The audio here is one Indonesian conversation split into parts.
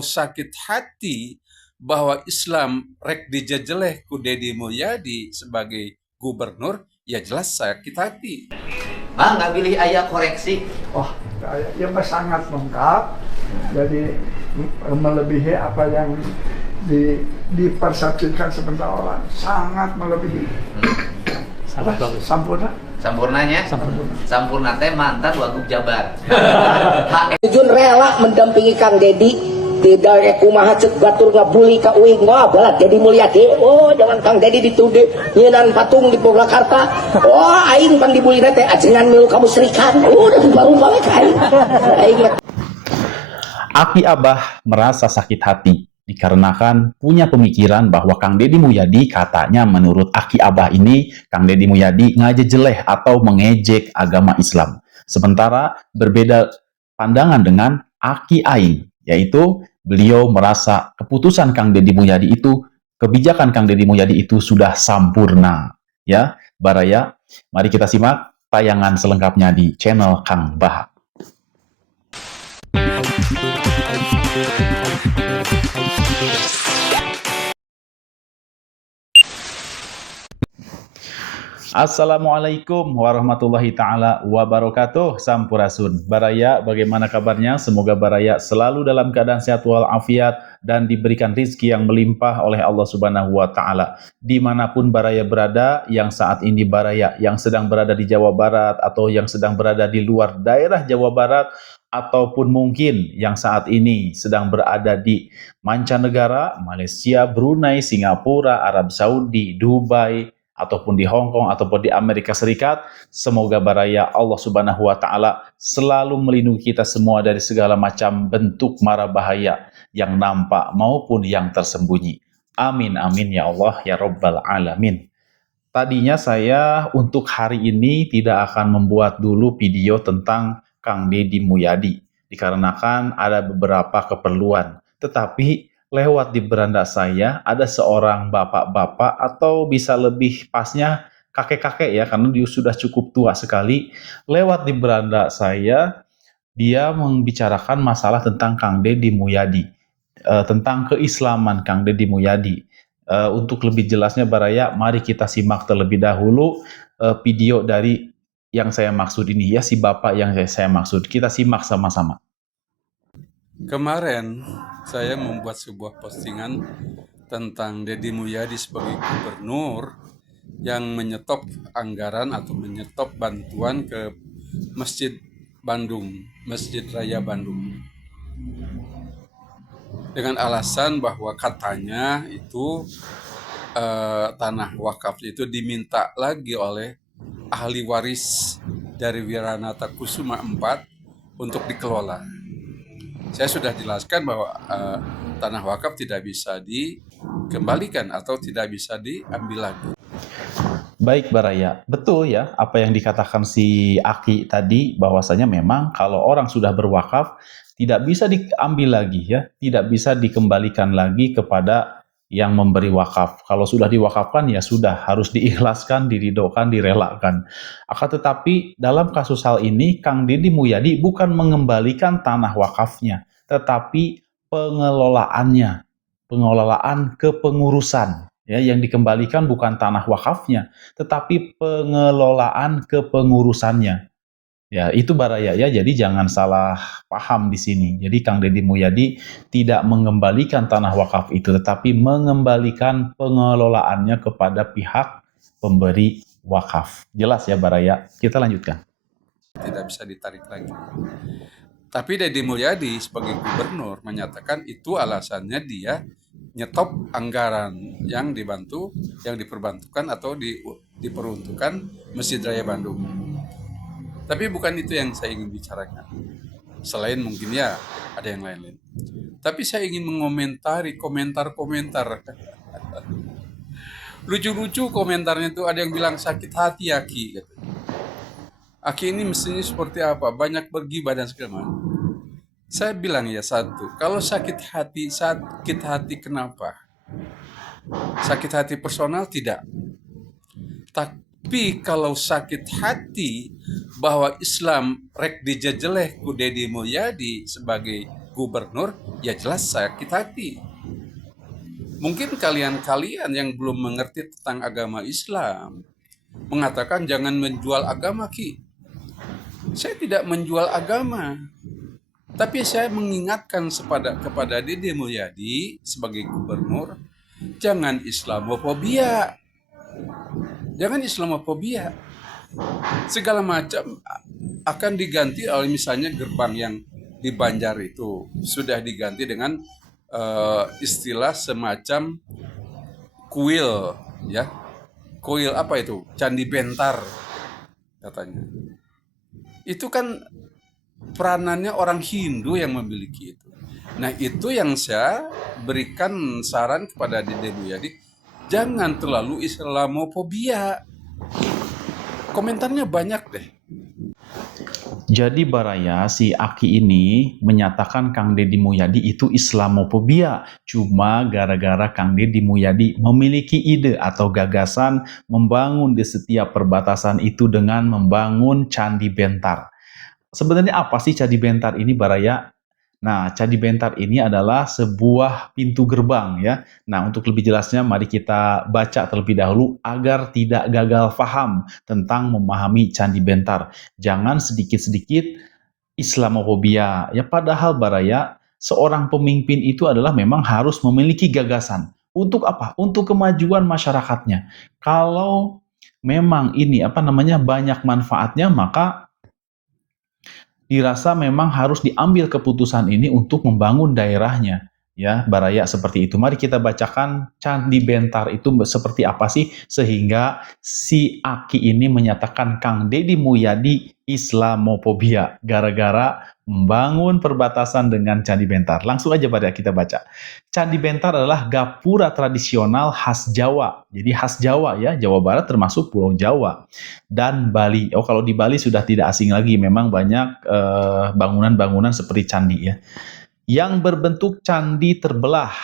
sakit hati bahwa Islam rek dijejeleh ku Deddy Mulyadi sebagai gubernur, ya jelas sakit hati. Bang, nggak pilih ayah koreksi. Oh, ya sangat lengkap. Jadi melebihi apa yang dipersepsikan sebentar orang. Sangat melebihi. Sangat bagus. Sampurna. Sampurnanya? Sampurna teh mantan Wagub Jabar. Jun rela mendampingi Kang Deddy tidak kumaha cek batur ngabuli ka uing wah balat Deddy Mulyadi. Oh jangan Kang Deddy dituduh nyeunaan patung di Purwakarta. Oh aing pan dibuli teh ajengan milu kamu serikan. Udah baru banget aing. Aki Abah merasa sakit hati dikarenakan punya pemikiran bahwa Kang Deddy Mulyadi, katanya menurut Aki Abah ini, Kang Deddy Mulyadi ngajejeleh atau mengejek agama Islam. Sementara berbeda pandangan dengan Aki Aing, yaitu beliau merasa keputusan Kang Deddy Mulyadi itu, kebijakan Kang Deddy Mulyadi itu sudah sampurna. Ya, Baraya, mari kita simak tayangan selengkapnya di channel Kang Bah. Assalamualaikum warahmatullahi ta'ala wabarakatuh. Sampurasun. Baraya, bagaimana kabarnya? Semoga Baraya selalu dalam keadaan sehat walafiat dan diberikan rizki yang melimpah oleh Allah Subhanahu wa Ta'ala. Dimanapun Baraya berada, yang saat ini Baraya yang sedang berada di Jawa Barat atau yang sedang berada di luar daerah Jawa Barat, ataupun mungkin yang saat ini sedang berada di mancanegara, Malaysia, Brunei, Singapura, Arab Saudi, Dubai, ataupun di Hong Kong, ataupun di Amerika Serikat, semoga Baraya Allah Subhanahu wa Ta'ala selalu melindungi kita semua dari segala macam bentuk mara bahaya yang nampak maupun yang tersembunyi. Amin, amin ya Allah ya Rabbal Alamin. Tadinya saya untuk hari ini tidak akan membuat dulu video tentang Kang Deddy Mulyadi, dikarenakan ada beberapa keperluan. Tetapi lewat di beranda saya ada seorang bapak-bapak atau bisa lebih pasnya kakek-kakek ya, karena dia sudah cukup tua sekali. Lewat di beranda saya, dia membicarakan masalah tentang Kang Deddy Mulyadi, tentang keislaman Kang Deddy Mulyadi. Untuk lebih jelasnya Baraya, mari kita simak terlebih dahulu video dari yang saya maksud ini ya, si bapak yang saya maksud. Kita simak sama-sama. Kemarin saya membuat sebuah postingan tentang Deddy Mulyadi sebagai gubernur yang menyetop anggaran atau menyetop bantuan ke Masjid Bandung, Masjid Raya Bandung, dengan alasan bahwa katanya itu tanah wakaf itu diminta lagi oleh ahli waris dari Wiranata Kusuma IV untuk dikelola. Saya sudah jelaskan bahwa tanah wakaf tidak bisa dikembalikan atau tidak bisa diambil lagi. Baik Baraya, betul ya apa yang dikatakan si Aki tadi, bahwasanya memang kalau orang sudah berwakaf tidak bisa diambil lagi ya, tidak bisa dikembalikan lagi kepada yang memberi wakaf. Kalau sudah diwakafkan ya sudah, harus diikhlaskan, diridhokan, direlakan. Akan tetapi dalam kasus hal ini Kang Deddy Mulyadi bukan mengembalikan tanah wakafnya, tetapi pengelolaannya, pengelolaan kepengurusan. Ya, yang dikembalikan bukan tanah wakafnya, tetapi pengelolaan kepengurusannya. Ya, itu Baraya ya. Jadi jangan salah paham di sini. Jadi Kang Deddy Mulyadi tidak mengembalikan tanah wakaf itu, tetapi mengembalikan pengelolaannya kepada pihak pemberi wakaf. Jelas ya Baraya? Kita lanjutkan. Tidak bisa ditarik lagi. Tapi Deddy Mulyadi sebagai gubernur menyatakan itu alasannya dia nyetop anggaran yang diperbantukan atau diperuntukkan Masjid Raya Bandung. Tapi bukan itu yang saya ingin bicarakan. Selain mungkin ya ada yang lain-lain. Tapi saya ingin mengomentari komentar-komentar. Lucu-lucu komentarnya itu, ada yang bilang sakit hati Aki. Aki ini mestinya seperti apa? Banyak bergibah dan segala macam. Saya bilang ya satu, kalau sakit hati kenapa? Sakit hati personal tidak. Tapi kalau sakit hati bahwa Islam rek dijejeleh ku Deddy Mulyadi sebagai gubernur, ya jelas sakit hati. Mungkin kalian-kalian yang belum mengerti tentang agama Islam mengatakan jangan menjual agama, Ki. Saya tidak menjual agama, tapi saya mengingatkan kepada Dede Mulyadi sebagai gubernur, jangan Islamofobia. Jangan Islamofobia. Segala macam akan diganti oleh misalnya gerbang yang di Banjar itu sudah diganti dengan istilah semacam kuil, ya. Kuil apa itu? Candi Bentar katanya. Itu kan peranannya orang Hindu yang memiliki itu. Nah, itu yang saya berikan saran kepada Dede Mulyadi, jangan terlalu Islamofobia. Komentarnya banyak deh. Jadi Baraya, si Aki ini menyatakan Kang Deddy Mulyadi itu Islamofobia. Cuma gara-gara Kang Deddy Mulyadi memiliki ide atau gagasan membangun di setiap perbatasan itu dengan membangun Candi Bentar. Sebenarnya apa sih Candi Bentar ini, Baraya? Nah, Candi Bentar ini adalah sebuah pintu gerbang ya. Nah, untuk lebih jelasnya mari kita baca terlebih dahulu agar tidak gagal paham tentang memahami Candi Bentar. Jangan sedikit-sedikit Islamofobia. Ya padahal Baraya, seorang pemimpin itu adalah memang harus memiliki gagasan. Untuk apa? Untuk kemajuan masyarakatnya. Kalau memang ini banyak manfaatnya, maka dirasa memang harus diambil keputusan ini untuk membangun daerahnya. Ya, Baraya seperti itu. Mari kita bacakan Candi Bentar itu seperti apa sih sehingga si Aki ini menyatakan Kang Deddy Mulyadi Islamofobia gara-gara membangun perbatasan dengan Candi Bentar. Langsung aja pada kita baca. Candi Bentar adalah gapura tradisional khas Jawa. Jadi khas Jawa ya, Jawa Barat termasuk Pulau Jawa dan Bali. Oh, kalau di Bali sudah tidak asing lagi, memang banyak bangunan-bangunan seperti candi ya. Yang berbentuk candi terbelah,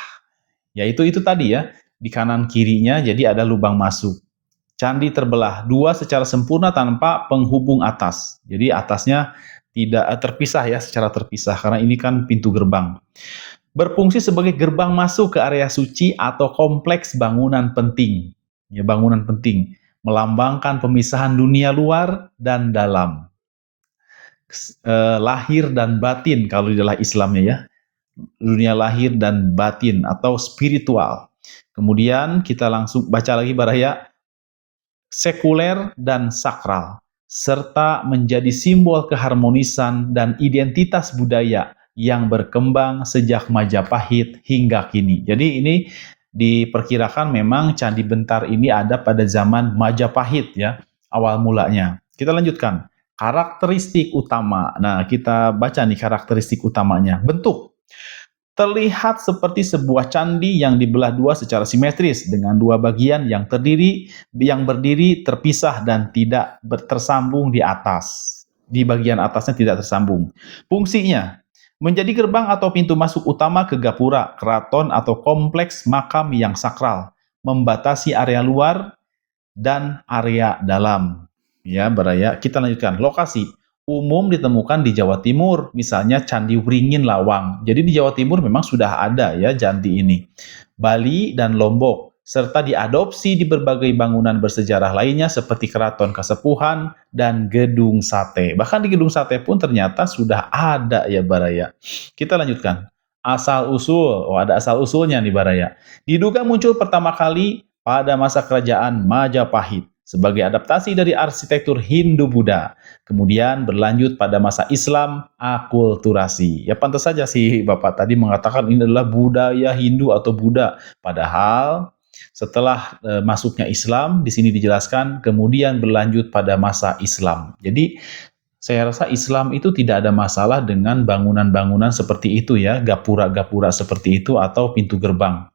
yaitu itu tadi ya, di kanan kirinya jadi ada lubang masuk. Candi terbelah, dua secara sempurna tanpa penghubung atas. Jadi atasnya tidak terpisah ya, secara terpisah, karena ini kan pintu gerbang. Berfungsi sebagai gerbang masuk ke area suci atau kompleks bangunan penting. Ya, bangunan penting, melambangkan pemisahan dunia luar dan dalam. Lahir dan batin kalau di dalam Islamnya ya. Dunia lahir dan batin atau spiritual. Kemudian kita langsung baca lagi Baraya, sekuler dan sakral, serta menjadi simbol keharmonisan dan identitas budaya yang berkembang sejak Majapahit hingga kini. Jadi ini diperkirakan memang Candi Bentar ini ada pada zaman Majapahit ya, awal mulanya. Kita lanjutkan. Karakteristik utama. Nah, kita baca nih karakteristik utamanya. Bentuk. Terlihat seperti sebuah candi yang dibelah dua secara simetris dengan dua bagian yang berdiri terpisah dan tidak tersambung di atas. Di bagian atasnya tidak tersambung. Fungsinya menjadi gerbang atau pintu masuk utama ke gapura, keraton atau kompleks makam yang sakral, membatasi area luar dan area dalam. Ya, Baraya, kita lanjutkan. Lokasi umum ditemukan di Jawa Timur, misalnya Candi Wringin Lawang. Jadi di Jawa Timur memang sudah ada ya candi ini. Bali dan Lombok, serta diadopsi di berbagai bangunan bersejarah lainnya seperti Keraton Kasepuhan dan Gedung Sate. Bahkan di Gedung Sate pun ternyata sudah ada ya Baraya. Kita lanjutkan. Asal-usul, ada asal-usulnya nih Baraya. Diduga muncul pertama kali pada masa kerajaan Majapahit sebagai adaptasi dari arsitektur Hindu-Buddha. Kemudian berlanjut pada masa Islam, akulturasi. Ya pantas saja sih Bapak tadi mengatakan ini adalah budaya Hindu atau Buddha. Padahal setelah masuknya Islam, di sini dijelaskan, kemudian berlanjut pada masa Islam. Jadi saya rasa Islam itu tidak ada masalah dengan bangunan-bangunan seperti itu ya, gapura-gapura seperti itu atau pintu gerbang.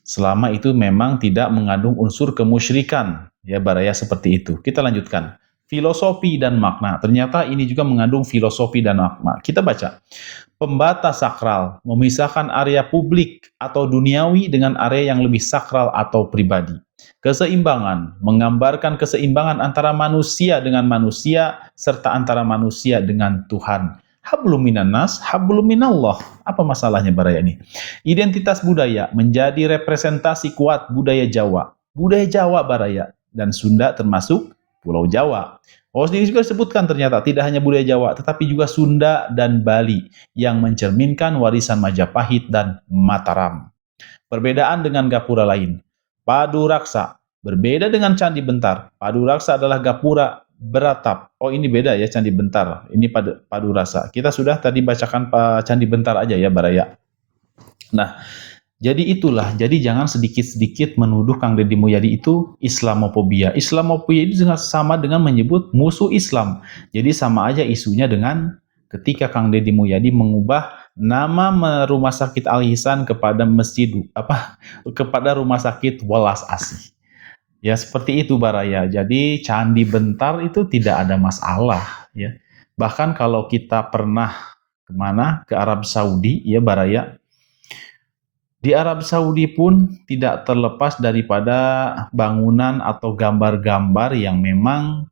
Selama itu memang tidak mengandung unsur kemusyrikan, ya Baraya seperti itu. Kita lanjutkan. Filosofi dan makna. Ternyata ini juga mengandung filosofi dan makna. Kita baca. Pembatas sakral, memisahkan area publik atau duniawi dengan area yang lebih sakral atau pribadi. Keseimbangan, menggambarkan keseimbangan antara manusia dengan manusia serta antara manusia dengan Tuhan. Hablum minan nas, hablum minallah. Apa masalahnya Baraya ini? Identitas budaya menjadi representasi kuat budaya Jawa. Budaya Jawa Baraya dan Sunda termasuk Pulau Jawa. Oh, sendiri juga disebutkan ternyata tidak hanya budaya Jawa, tetapi juga Sunda dan Bali yang mencerminkan warisan Majapahit dan Mataram. Perbedaan dengan gapura lain. Padu Raksa berbeda dengan Candi Bentar. Padu Raksa adalah gapura beratap. Oh, ini beda ya Candi Bentar. Ini Padu Raksa. Kita sudah tadi bacakan Candi Bentar aja ya Baraya. Nah, jadi itulah. Jadi jangan sedikit-sedikit menuduh Kang Deddy Mulyadi itu Islamofobia. Islamofobia itu sama dengan menyebut musuh Islam. Jadi sama aja isunya dengan ketika Kang Deddy Mulyadi mengubah nama Rumah Sakit Al Ihsan kepada kepada Rumah Sakit Welas Asih. Ya seperti itu Baraya. Jadi Candi Bentar itu tidak ada masalah ya. Bahkan kalau kita pernah kemana ke Arab Saudi ya Baraya. Di Arab Saudi pun tidak terlepas daripada bangunan atau gambar-gambar yang memang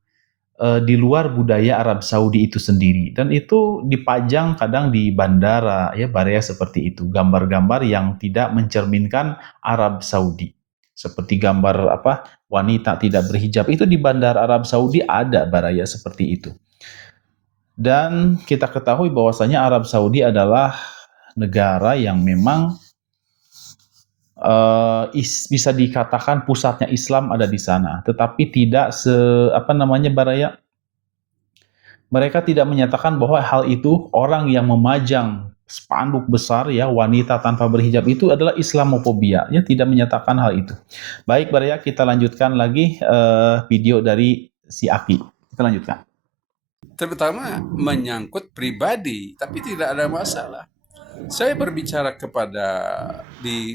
di luar budaya Arab Saudi itu sendiri, dan itu dipajang kadang di bandara ya Baraya seperti itu, gambar-gambar yang tidak mencerminkan Arab Saudi, seperti gambar wanita tidak berhijab itu di bandara Arab Saudi ada Baraya seperti itu. Dan kita ketahui bahwasanya Arab Saudi adalah negara yang memang bisa dikatakan pusatnya Islam ada di sana, tetapi tidak Baraya. Mereka tidak menyatakan bahwa hal itu orang yang memajang spanduk besar ya wanita tanpa berhijab itu adalah Islamofobia, ya tidak menyatakan hal itu. Baik Baraya, kita lanjutkan lagi video dari si Aki. Kita lanjutkan. Terutama menyangkut pribadi, tapi tidak ada masalah. Saya berbicara kepada di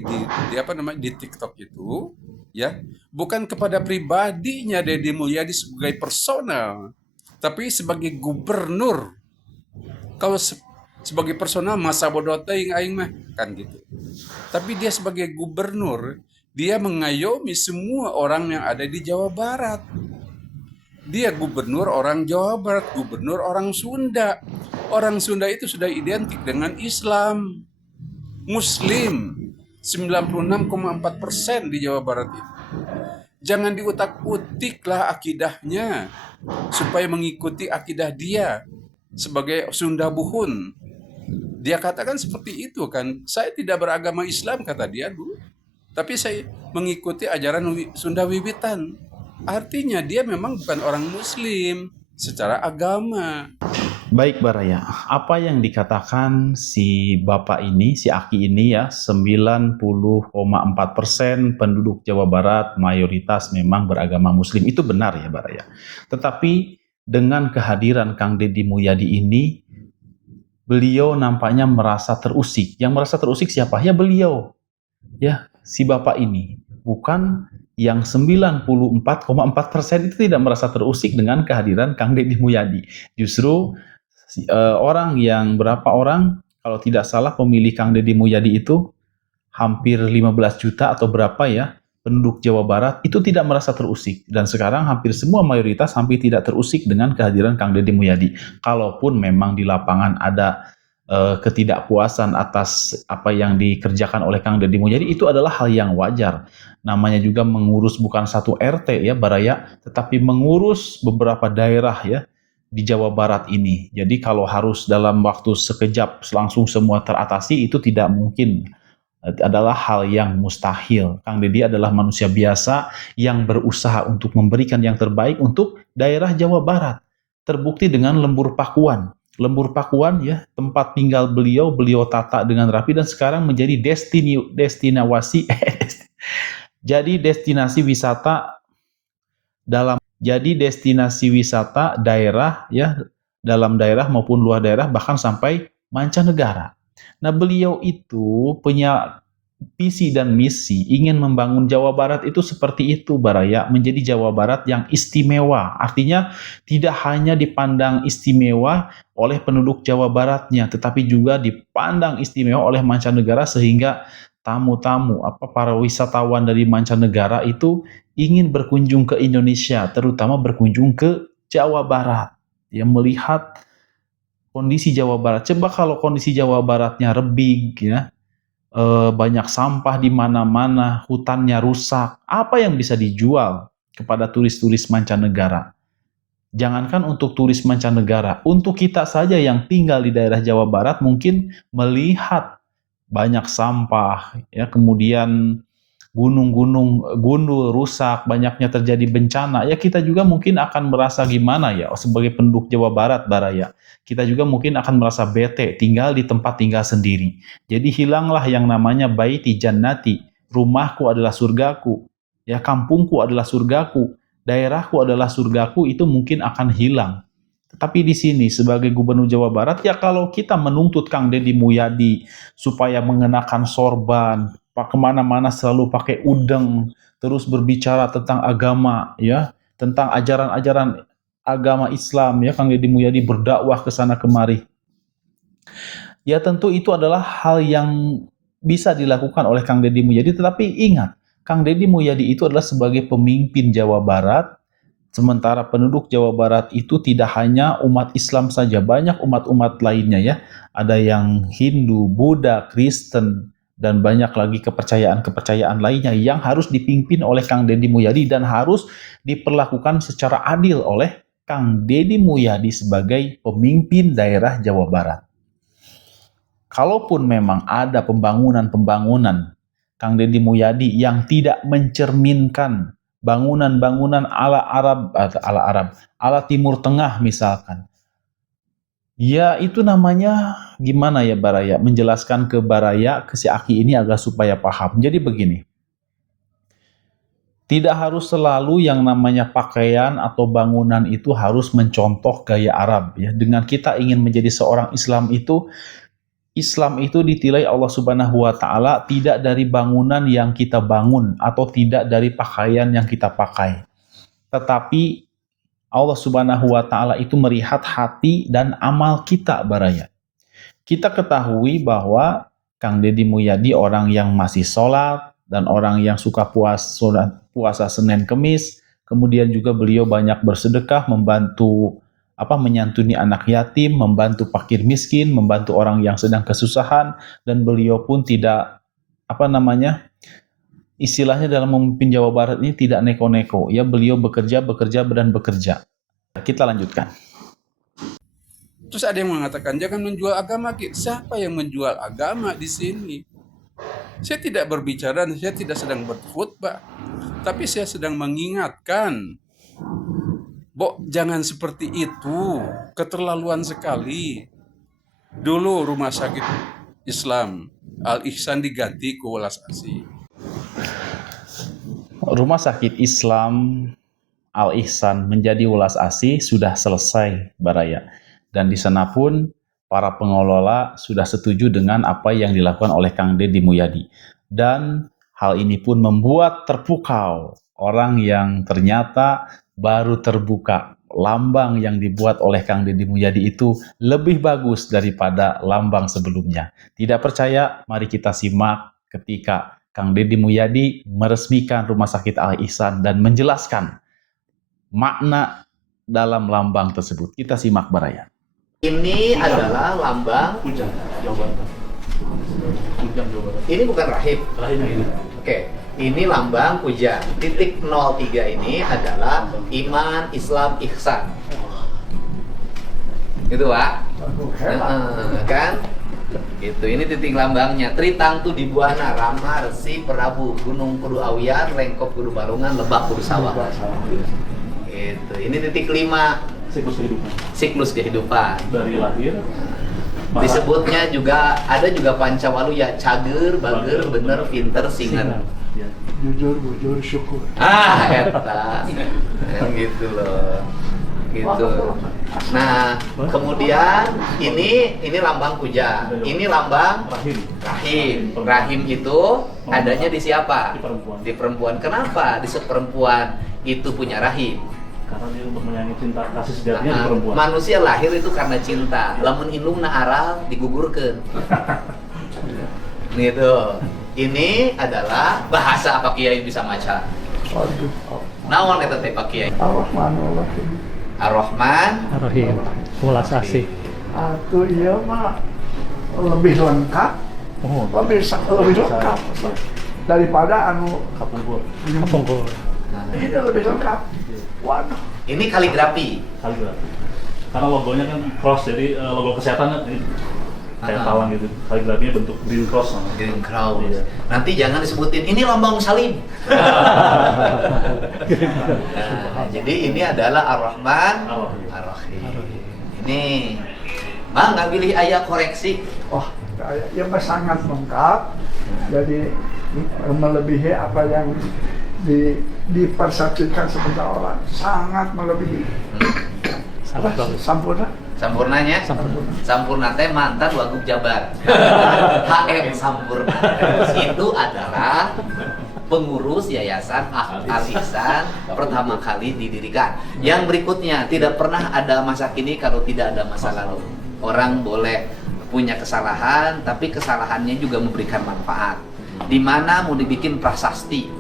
TikTok itu ya, bukan kepada pribadinya Deddy Mulyadi sebagai personal, tapi sebagai gubernur. Kalau sebagai personal masa bodoh teuing aing mah kan gitu. Tapi dia sebagai gubernur, dia mengayomi semua orang yang ada di Jawa Barat. Dia gubernur orang Jawa Barat, gubernur orang Sunda. Orang Sunda itu sudah identik dengan Islam, Muslim, 96,4% di Jawa Barat itu. Jangan diutak-utiklah akidahnya supaya mengikuti akidah dia sebagai Sunda Buhun. Dia katakan seperti itu kan, saya tidak beragama Islam kata dia dulu, tapi saya mengikuti ajaran Sunda Wiwitan. Artinya dia memang bukan orang Muslim secara agama. Baik Baraya, apa yang dikatakan si Bapak ini, si Aki ini ya, 90,4% penduduk Jawa Barat mayoritas memang beragama Muslim. Itu benar ya Baraya. Tetapi dengan kehadiran Kang Deddy Mulyadi ini, beliau nampaknya merasa terusik. Yang merasa terusik siapa? Ya beliau. Ya, si Bapak ini. Bukan yang 94,4% itu tidak merasa terusik dengan kehadiran Kang Deddy Mulyadi. Justru berapa orang, kalau tidak salah pemilih Kang Deddy Mulyadi itu hampir 15 juta atau berapa ya, penduduk Jawa Barat itu tidak merasa terusik. Dan sekarang hampir semua mayoritas hampir tidak terusik dengan kehadiran Kang Deddy Mulyadi. Kalaupun memang di lapangan ada ketidakpuasan atas apa yang dikerjakan oleh Kang Deddy Mulyadi, itu adalah hal yang wajar. Namanya juga mengurus bukan satu RT ya Baraya, tetapi mengurus beberapa daerah ya di Jawa Barat ini. Jadi kalau harus dalam waktu sekejap langsung semua teratasi, itu tidak mungkin. Adalah hal yang mustahil. Kang Deddy adalah manusia biasa yang berusaha untuk memberikan yang terbaik untuk daerah Jawa Barat. Terbukti dengan Lembur Pakuan. Lembur Pakuan ya, tempat tinggal beliau tata dengan rapi dan sekarang menjadi destinasi wisata daerah ya, dalam daerah maupun luar daerah, bahkan sampai mancanegara. Nah, beliau itu punya visi dan misi ingin membangun Jawa Barat itu seperti itu Baraya, menjadi Jawa Barat yang istimewa. Artinya tidak hanya dipandang istimewa oleh penduduk Jawa Baratnya, tetapi juga dipandang istimewa oleh mancanegara, sehingga tamu-tamu para wisatawan dari mancanegara itu ingin berkunjung ke Indonesia, terutama berkunjung ke Jawa Barat, yang melihat kondisi Jawa Barat. Coba kalau kondisi Jawa Baratnya rebing, ya, banyak sampah di mana-mana, hutannya rusak, apa yang bisa dijual kepada turis-turis mancanegara? Jangankan untuk turis mancanegara, untuk kita saja yang tinggal di daerah Jawa Barat mungkin melihat banyak sampah, ya, kemudian gunung-gunung gundul, rusak, banyaknya terjadi bencana, ya kita juga mungkin akan merasa gimana ya, sebagai penduduk Jawa Barat, Baraya. Kita juga mungkin akan merasa bete tinggal di tempat tinggal sendiri. Jadi hilanglah yang namanya baiti jannati, rumahku adalah surgaku, ya kampungku adalah surgaku, daerahku adalah surgaku, itu mungkin akan hilang. Tapi di sini sebagai Gubernur Jawa Barat, ya kalau kita menuntut Kang Deddy Mulyadi supaya mengenakan sorban, kemana-mana selalu pakai udeng, terus berbicara tentang agama, ya, tentang ajaran-ajaran agama Islam, ya, Kang Deddy Mulyadi berdakwah ke sana kemari. Ya tentu itu adalah hal yang bisa dilakukan oleh Kang Deddy Mulyadi, tetapi ingat, Kang Deddy Mulyadi itu adalah sebagai pemimpin Jawa Barat, sementara penduduk Jawa Barat itu tidak hanya umat Islam saja, banyak umat-umat lainnya, ya. Ada yang Hindu, Buddha, Kristen, dan banyak lagi kepercayaan-kepercayaan lainnya yang harus dipimpin oleh Kang Deddy Mulyadi dan harus diperlakukan secara adil oleh Kang Deddy Mulyadi sebagai pemimpin daerah Jawa Barat. Kalaupun memang ada pembangunan-pembangunan Kang Deddy Mulyadi yang tidak mencerminkan bangunan-bangunan ala Timur Tengah misalkan, ya itu namanya gimana ya Baraya, menjelaskan ke Baraya, ke si Aki ini agar supaya paham. Jadi begini, tidak harus selalu yang namanya pakaian atau bangunan itu harus mencontoh gaya Arab, ya. Dengan kita ingin menjadi seorang Islam itu ditilai Allah Subhanahu wa Ta'ala tidak dari bangunan yang kita bangun atau tidak dari pakaian yang kita pakai, tetapi Allah Subhanahu wa Ta'ala itu melihat hati dan amal kita, Baraya. Kita ketahui bahwa Kang Deddy Mulyadi orang yang masih sholat dan orang yang suka puasa Senin Kemis, kemudian juga beliau banyak bersedekah, membantu menyantuni anak yatim, membantu fakir miskin, membantu orang yang sedang kesusahan, dan beliau pun tidak istilahnya dalam memimpin Jawa Barat ini tidak neko-neko, ya, beliau bekerja. Kita lanjutkan. Terus ada yang mengatakan jangan menjual agama. Siapa yang menjual agama di sini? Saya tidak berbicara, saya tidak sedang berkhutbah, tapi saya sedang mengingatkan, jangan seperti itu, keterlaluan sekali. Dulu rumah sakit Islam Al-Ihsan diganti ke Welas Asih. Rumah sakit Islam Al-Ihsan menjadi Welas Asih sudah selesai, Baraya. Dan di sana pun para pengelola sudah setuju dengan apa yang dilakukan oleh Kang Deddy Mulyadi. Dan hal ini pun membuat terpukau orang yang ternyata baru terbuka. Lambang yang dibuat oleh Kang Deddy Mulyadi itu lebih bagus daripada lambang sebelumnya. Tidak percaya? Mari kita simak ketika Kang Deddy Mulyadi meresmikan Rumah Sakit Al-Ihsan dan menjelaskan makna dalam lambang tersebut. Kita simak, Baraya. Ini adalah lambang Kujang, Jawa Barat. Kujang, Jawa Barat. Ini bukan rahib. Rahimnya ini. Oke, ini lambang Kujang. Titik 03 ini adalah iman, Islam, ihsan. Gitu, Pak. Kan? Itu ini titik lambangnya. Tritangtu di Buana, Rama, Resi, Prabu, Gunung Kudu Awian, Lengkop Kudu Balungan, Lebak Kudu Sawah. Itu. Ini titik 5. Siklus kehidupan. Dari lahir. Disebutnya juga ada juga Pancawaluya, cager, bager, bener, pinter, singer. Ya. Jujur, bujur, syukur. Eta. Gitu loh. Gitu. Nah, kemudian ini lambang Kujang. Ini lambang rahim. Rahim itu adanya di siapa? Di perempuan. Di perempuan. Kenapa di perempuan itu punya rahim? Karena dia untuk menyayangi cinta kasih sejatinya di perempuan. Manusia lahir itu karena cinta. Lamun indungna aral digugurkeun. Gitu. Ini adalah bahasa Pak Kiai bisa maca. Waduh. Naon eta teh Pak Kiai? Ar-Rahmanur Rahim. Ar-Rahman Ar-Rahim. Welas Asih. Atuh iya mah lebih lengkap, Oh, lebih lengkap daripada anu kapungkur. ini lebih lengkap. Waduh, Ini kaligrafi. Kaligrafi. Karena logonya kan cross, jadi logo kesehatan ini kayak Ah. talang gitu. Kaligrafinya bentuk green cross. Green Cross. Iya. Nanti jangan disebutin ini lambang salim. Nah, jadi ini adalah Ar-Rahman Ar-Rahim. Ar-Rahim. Ini Bang, nggak pilih ayat koreksi. wah ya mah sangat lengkap. Jadi melebihi apa yang dipersepsikan sebentar orang, sangat melebihi. Sangat bagus. Sampurna. Sampurnanya? Sampurna teh mantan Wagub Jabar. HM Sampurna. Itu adalah pengurus Yayasan Al Ihsan pertama kali didirikan. Yang berikutnya, tidak pernah ada masa kini kalau tidak ada masa lalu. Orang boleh punya kesalahan, tapi kesalahannya juga memberikan manfaat. Di mana mau dibikin prasasti?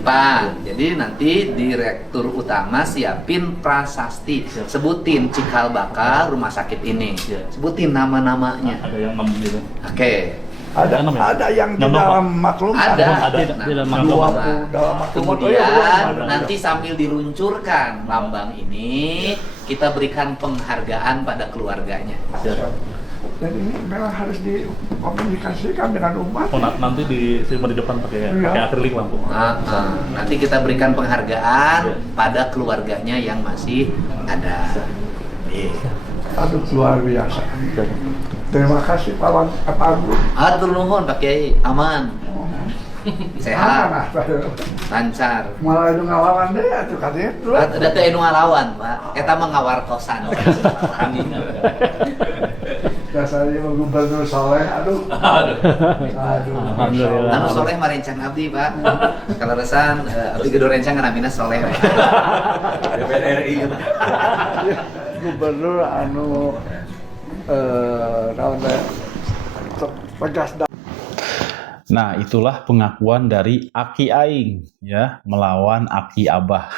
Depan. Jadi nanti direktur utama siapin prasasti. Sebutin cikal bakal rumah sakit ini. Sebutin nama-namanya. Ada yang 6 gitu. Oke. Ada Enam ya? ada yang di Enam apa? dalam maklum Ada. Ada. Nah, Di dalam dua nah, puluh dalam maklum itu ya, kemudian ada. nanti sambil diluncurkan lambang ini, kita berikan penghargaan pada keluarganya. Dan ini memang harus dikomunikasikan dengan umat. Oh, nanti disimpan di depan pakai akrilik lampu. Nanti kita berikan penghargaan pada keluarganya yang masih ada. Aduh luar biasa. Terima kasih Pak Agung. Hatur nuhun Pak Kiai, aman, sehat, lancar. Malah itu ngalawan deh atuh katanya. Ada teh anu ngalawan, Pak. Eta mah ngawartosan. Dasarnya Gubernur Soleh, aduh. Alhamdulillah. Anu soleh mah rencang abdi, Pak. Kalau resan abdi gedo rencang ngamina soleh. DPR RI. Gubernur anu naon tegas. Nah, itulah pengakuan dari Aki Aing ya melawan Aki Abah.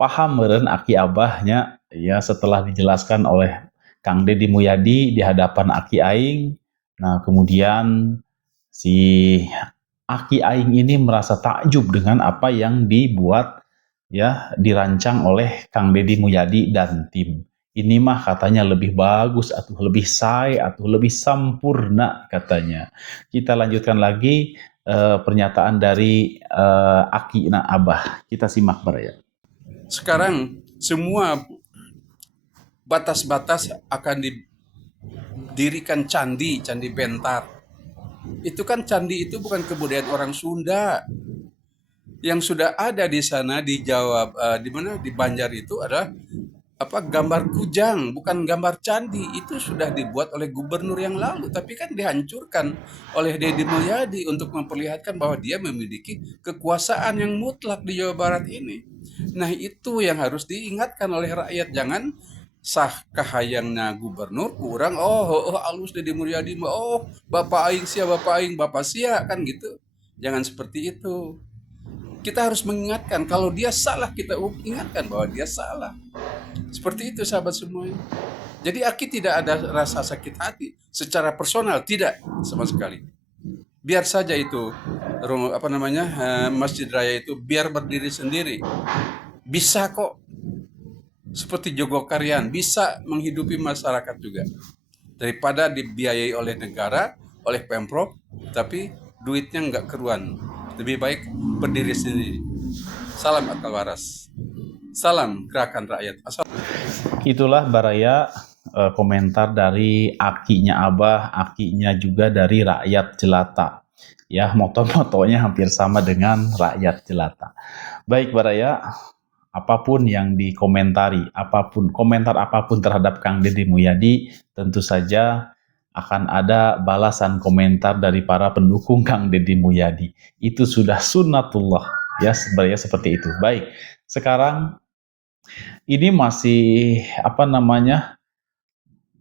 Paham meureun Aki Abahnya ya setelah dijelaskan oleh Kang Deddy Mulyadi di hadapan Aki Aing. Nah, kemudian si Aki Aing ini merasa takjub dengan apa yang dibuat ya dirancang oleh Kang Deddy Mulyadi dan tim. Ini mah katanya lebih bagus atau lebih sae atau lebih sampurna katanya. Kita lanjutkan lagi pernyataan dari Aki Abah. Kita simak Baraya. Sekarang semua batas-batas akan didirikan candi Bentar. Itu kan candi itu bukan kebudayaan orang Sunda. Yang sudah ada di sana di Jawa, di mana di Banjar itu adalah gambar kujang, bukan gambar candi. Itu sudah dibuat oleh gubernur yang lalu, tapi kan dihancurkan oleh Deddy Mulyadi untuk memperlihatkan bahwa dia memiliki kekuasaan yang mutlak di Jawa Barat ini. Nah, itu yang harus diingatkan oleh rakyat. Jangan sah kahayangna gubernur kurang alus Deddy Mulyadi mah bapak aing sia bapak sia kan gitu. Jangan seperti itu. Kita harus mengingatkan kalau dia salah, kita ingatkan bahwa dia salah. Seperti itu sahabat semuanya. Jadi Aki tidak ada rasa sakit hati secara personal, tidak sama sekali. Biar saja itu Masjid Raya itu biar berdiri sendiri. Bisa kok. Seperti Jogokarian bisa menghidupi masyarakat juga. Daripada dibiayai oleh negara, oleh Pemprov, tapi duitnya nggak keruan. Lebih baik berdiri sendiri. Salam akal waras. Salam gerakan rakyat. Itulah Baraya komentar dari Akinya Abah, Akinya juga dari rakyat jelata. Ya, moto-motonya hampir sama dengan rakyat jelata. Baik Baraya, apapun yang dikomentari, komentar apapun terhadap Kang Deddy Mulyadi, tentu saja akan ada balasan komentar dari para pendukung Kang Deddy Mulyadi. Itu sudah sunnatullah, ya sebenarnya seperti itu. Baik, sekarang ini masih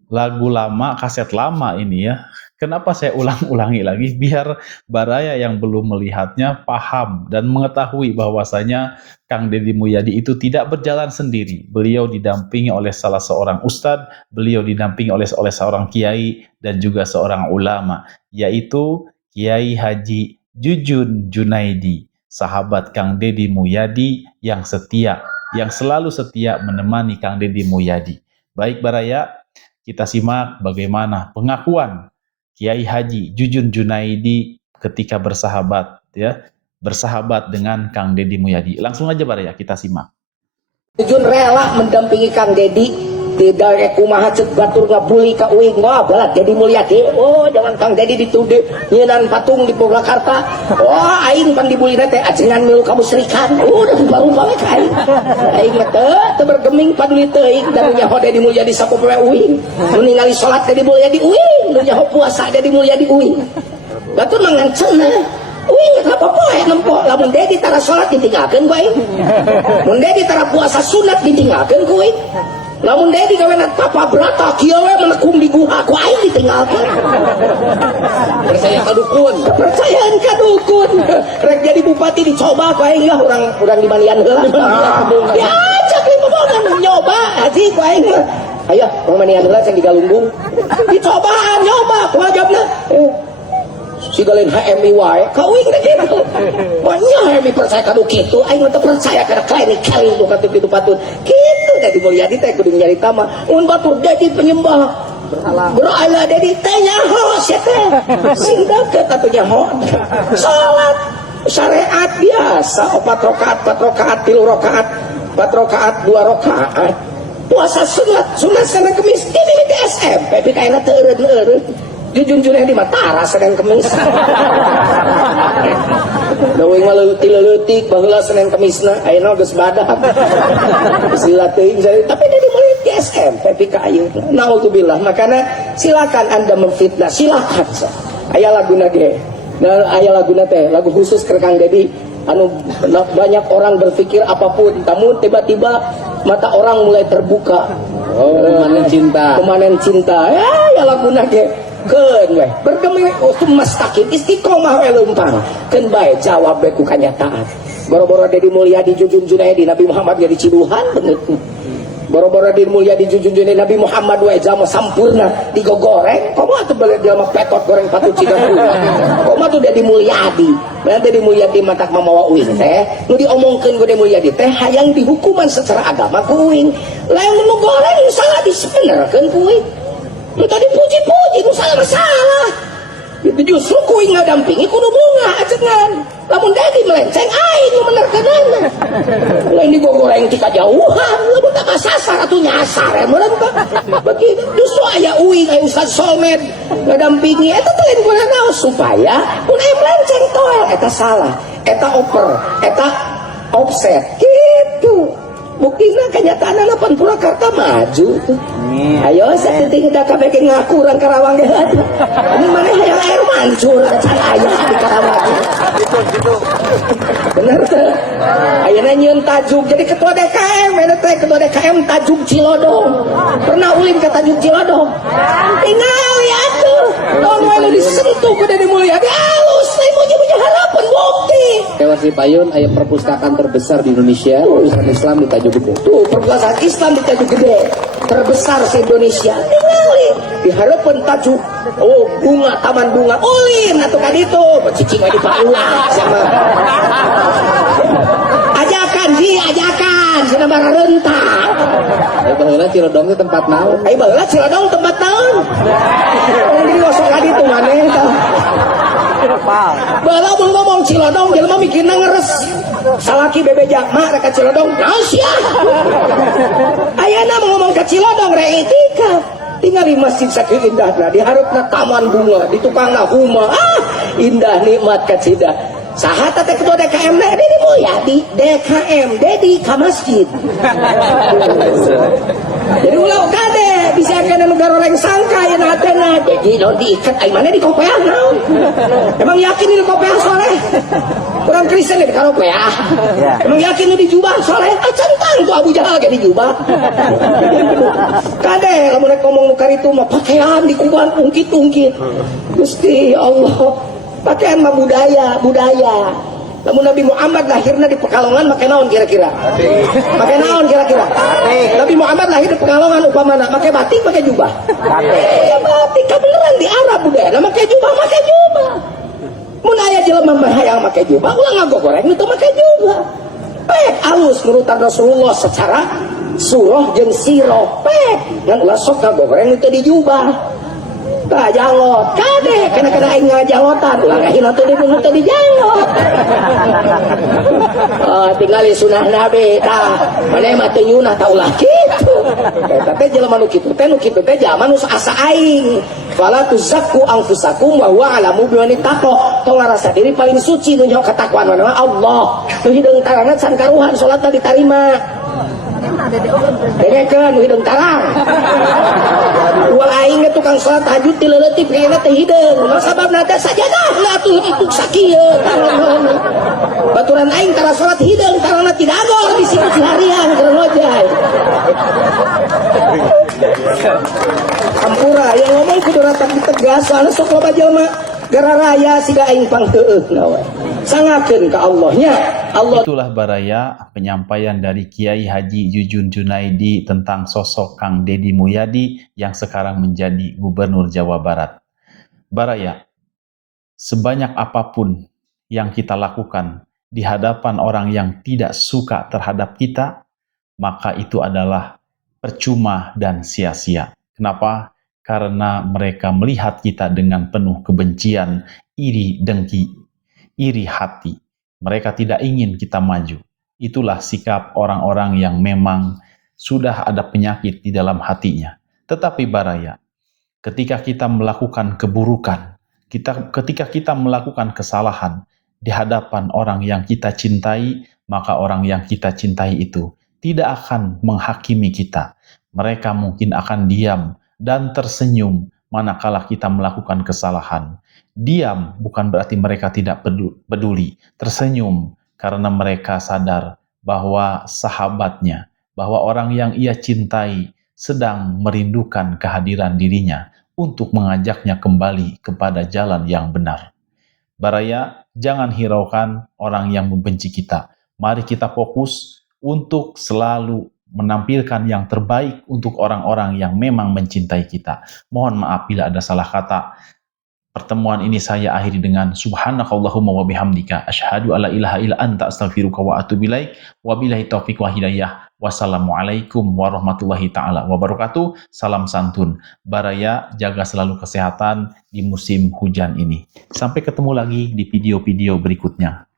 lagu lama, kaset lama ini ya, Kenapa saya ulang-ulangi lagi? Biar Baraya yang belum melihatnya paham dan mengetahui bahwasanya Kang Deddy Mulyadi itu tidak berjalan sendiri. Beliau didampingi oleh salah seorang ustadz, beliau didampingi oleh seorang kiai dan juga seorang ulama, yaitu Kiai Haji Jujun Junaidi, sahabat Kang Deddy Mulyadi yang setia, yang selalu setia menemani Kang Deddy Mulyadi. Baik Baraya, kita simak bagaimana pengakuan Kiai Haji Jujun Junaidi ketika bersahabat dengan Kang Deddy Mulyadi. Langsung aja Baraya, kita simak. Jujun rela mendampingi Kang Deddy tidak kumaha cek batur ngabuli ka uing wah balat Deddy Mulyadi. Oh jangan Kang Deddy dituduh nyeunaan patung di Purwakarta. Wah aing pan dibuli teh ajengan milu kamu serikan. Udah baru bae ka aing mah teu bergeming paduli teuing dan nyaho Deddy Mulyadi sapopoe uing. Nu ningali salat Deddy Mulyadi uing, nu nyaho puasa Deddy Mulyadi uing. Batur mangancenna uing apa poe nempo lamun Deddy tara salat ditinggalkeun ku aing. Mun Deddy tara puasa sunat ditinggalkeun ku aing. Lamun Deddy kawena tapa berata kieu we melekung di guha ku aing ditinggalkeun. Percaya ka dukun, kepercayaan ka dukun. Rek jadi bupati dicoba ku aing lah urang di Malian heula. Diajak di momongan nyoba haji ku aing. Aya urang Malian heula ceng digalunggung. Dicobaan nyoba ku jawabna. Si galin HMI wae ka uing teh kitu. Banyak HMI percaya kadu kitu, aing teh percaya kana klinik kali nu katu kitu patut. Kitu Deddy Mulyadi teh kudu nyarita mah mun batur Deddy penyembah berhala Deddy teh nyaho sia teh. Sing deket atuh nyaho. Salat syariat biasa 4 rakaat, 3 rakaat, 2 rakaat. Puasa sunat Senin Kamis di SMP pikaina teu eureun-eureun. Jujun Junaidi mah tara Senin Kamis. Dawing mah leutik baheula Senin Kamisna ayeuna geus badak. Sila teuing tapi Deddy Mulyadi di SMP pika ayeuna. Naudzubillah. Makana silakan Anda memfitnah, silakan. Aya laguna ge. Nah, aya laguna teh lagu khusus ke Kang Deddy. Anu banyak orang berpikir apapun, namun tiba-tiba mata orang mulai terbuka. Oh, kemanen cinta. Ya laguna ge. Keun we bergemi usum mustaqim istiqomah we leumpang keun bae jawab we ku kanyataan. Boro-boro Deddy Mulyadi Jujun Junaidi Nabi Muhammad jadi ciduhan bener. Boro-boro Deddy Mulyadi Jujun Junaidi Nabi Muhammad we jalma sampurna digogoreng. Komo atuh beuleut jalma petot goreng patu cidahu. Komo atuh Deddy Mulyadi. Berarti Deddy Mulyadi matak mamawa uing teh nu diomongkeun ku Deddy Mulyadi teh hayang dihukuman secara agama ku uing. Lain nu goreng salah disebenerkeun ku uing. Minta dipuji-puji, itu salah masalah. Itu justru kuing ngadampingi kudu bunga ajengan. Lamun Deddy melenceng aing nu menerkeunana. Lain digogoreng ti kajauhan, lamun tak kasasar atuh nyasar meureun Pak. Begitu justru aya uing aya Ustaz Solmed ngadampingi eta teh lain kunaon supaya mun aya melenceng toel eta salah, eta oper, eta offset gitu. Buktinya kenyataan anak Purwakarta maju tuh. Ayo saya tinggal kabeh ngaku urang Karawang ge. Ini mana hayang air mancur can aya di Karawang. Bener teh. Ayeuna nyieun tajuk jadi ketua DKM, eta teh ketua DKM tajuk Cilodong. Pernah ulin ke tajuk Cilodong? Tingali atuh. Tong we disentuh ku Deddy Mulyadi alus teh muji-muji harapan bukti. Dewan Payun aya perpustakaan terbesar di Indonesia, Islam di Tajuk Gede. Tuh perpustakaan Islam di Tajuk Gede terbesar se-Indonesia. Tingali dihareupeun tajuk bunga taman bunga ulin atuh ka ditu cicing we di Paula sama. Ajakan cenah rentak. Baheula Cilodong teh tempat naon? Ai baheula Cilodong tempat naon? Orang di osok ka ditu maneh tah. Baheula mun ngomong Cilodong jelema mikirna ngeres. Salaki bebe jakma rek ka Cilodong. Naon sia? Ayeuna ngomong ka Cilodong rek etika. Tinggal di masjid saking indahna, diharapna taman bunga, di tukangna huma. Indah nikmat kacida. Saha teh ketua DKM na Deddy Mulyadi, DKM Deddy ka masjid. Jadi ulah kade bisa kana nu garoleng sangka yen hatena Deddy lo diikat ai mana di kopeah naon. Emang yakin di kopeah soleh? Kurang orang Kristen di karaoke ya. Emang yakin lu dijubah soleh? Centang tuh Abu Jahal kayak dijubah. Kade lamun rek ngomong nu karitu mah pakaian dikuban ungkit-ungkit. Gusti Allah, pakaian mah budaya. Lamun Nabi Muhammad lahirna di Pekalongan make naon kira-kira? Make naon kira-kira? Nabi Muhammad lahir di Pekalongan upamana make batik make jubah. Batik kan beneran di Arab budaya make jubah. Mun aya jelema mah hayang make jubah, ulah ngagogoreng itu make jubah. Pek alus nurutan Rasulullah secara surah jeung sirah. Pek ngan ulah sok ngagogoreng itu di jubah. Tah jalot kade kana aing ngajalotan ulah ngahina teh di jalot. Tinggal sunah nabi tah mane mah teu nyunah tah ulah kitu. Eta teh jelema nu kitu teh zaman nu asa aing. Fala tuzakku anfusakum wa huwa alamu biman ittaqo. Tong ngarasa diri paling suci nu nyaho katakwaan mana Allah. Nu hideung tarana can karuhan salatna ditarima. Dengekeun hideung tarang. Uang aing ge tukang salat tahajud ti leuleutih kayana teh hideung. Sababna teh sajadahna atuh itu sakieu. Baturan aing tara salat hideung tarana ti dagor di situ seharian keur ngojay. Ampura yang ngomong kudu rata ditegasan sok loba jelema gara raya siga aing pangteueukna we. Sangakeun ka Allahnya. Allah. Itulah Baraya penyampaian dari Kiai Haji Jujun Junaidi tentang sosok Kang Deddy Mulyadi yang sekarang menjadi Gubernur Jawa Barat. Baraya, sebanyak apapun yang kita lakukan di hadapan orang yang tidak suka terhadap kita, maka itu adalah percuma dan sia-sia. Kenapa? Karena mereka melihat kita dengan penuh kebencian, iri dengki, iri hati. Mereka tidak ingin kita maju. Itulah sikap orang-orang yang memang sudah ada penyakit di dalam hatinya. Tetapi Baraya, ketika kita melakukan keburukan, ketika kita melakukan kesalahan di hadapan orang yang kita cintai, maka orang yang kita cintai itu tidak akan menghakimi kita. Mereka mungkin akan diam dan tersenyum manakala kita melakukan kesalahan. Diam bukan berarti mereka tidak peduli, tersenyum karena mereka sadar bahwa sahabatnya, bahwa orang yang ia cintai sedang merindukan kehadiran dirinya untuk mengajaknya kembali kepada jalan yang benar. Baraya, jangan hiraukan orang yang membenci kita. Mari kita fokus untuk selalu menampilkan yang terbaik untuk orang-orang yang memang mencintai kita. Mohon maaf bila ada salah kata. Pertemuan ini saya akhiri dengan subhanakallahumma wa bihamdika asyhadu alla ilaha illa anta astaghfiruka wa atubu ilaik. Wabillahi taufiq wa hidayah. Wassalamualaikum warahmatullahi taala wabarakatuh. Salam santun. Baraya, jaga selalu kesehatan di musim hujan ini. Sampai ketemu lagi di video-video berikutnya.